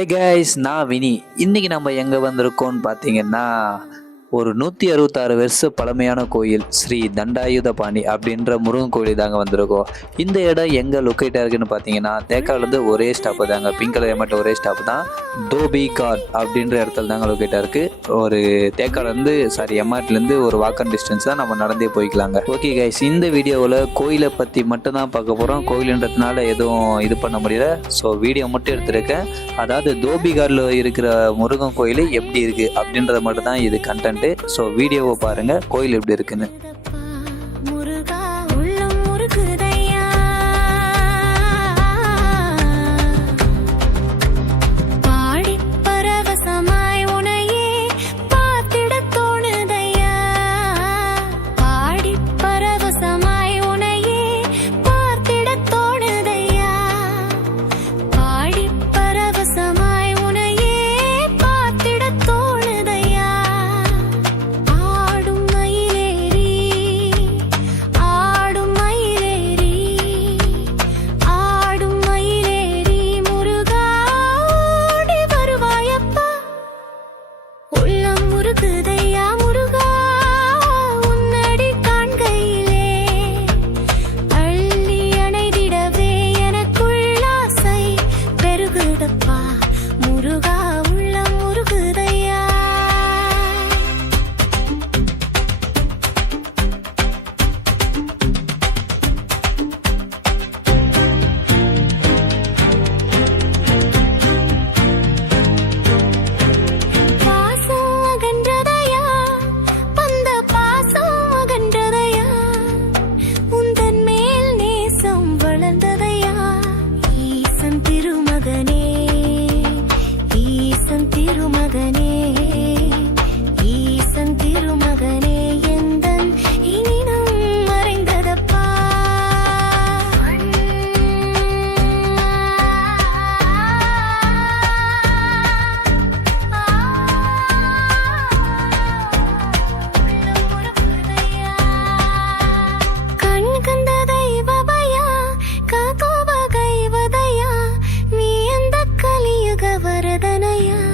ஏ guys, நான் வினி. இன்னைக்கு நம்ம எங்கே வந்திருக்கோம்னு பார்த்தீங்கன்னா, ஒரு 166 வருஷ பழமையான கோயில் ஸ்ரீ தண்டாயுதபாணி அப்படின்ற முருகன் கோயில் தாங்க வந்திருக்கோம். இந்த இடம் எங்கே லொக்கேட்டாக இருக்குன்னு பார்த்தீங்கன்னா, தேக்காலேருந்து ஒரே ஸ்டாப்பு தாங்க, பிங்க் கலர் மட்டும் ஒரே ஸ்டாப்பு தான். தோபி காட் அப்படின்ற இடத்துல தாங்க லொக்கேட்டாக இருக்குது. ஒரு தேக்காலேருந்து எம்ஆர்டிலேருந்து ஒரு வாக்கன் டிஸ்டன்ஸ் தான், நம்ம நடந்தே போய்க்கலாங்க. ஓகே கைஸ், இந்த வீடியோவில் கோயிலை பற்றி மட்டும் தான் பார்க்க போகிறோம். கோயிலுன்றதுனால எதுவும் இது பண்ண முடியல, ஸோ வீடியோ மட்டும் எடுத்துருக்கேன். அதாவது தோபிகாரில் இருக்கிற முருகன் கோயில் எப்படி இருக்குது அப்படின்றத மட்டும் தான் இது கண்டென்ட். ஸோ வீடியோவை பாருங்க, கோயில் எப்படி இருக்குன்னு. வரதனையா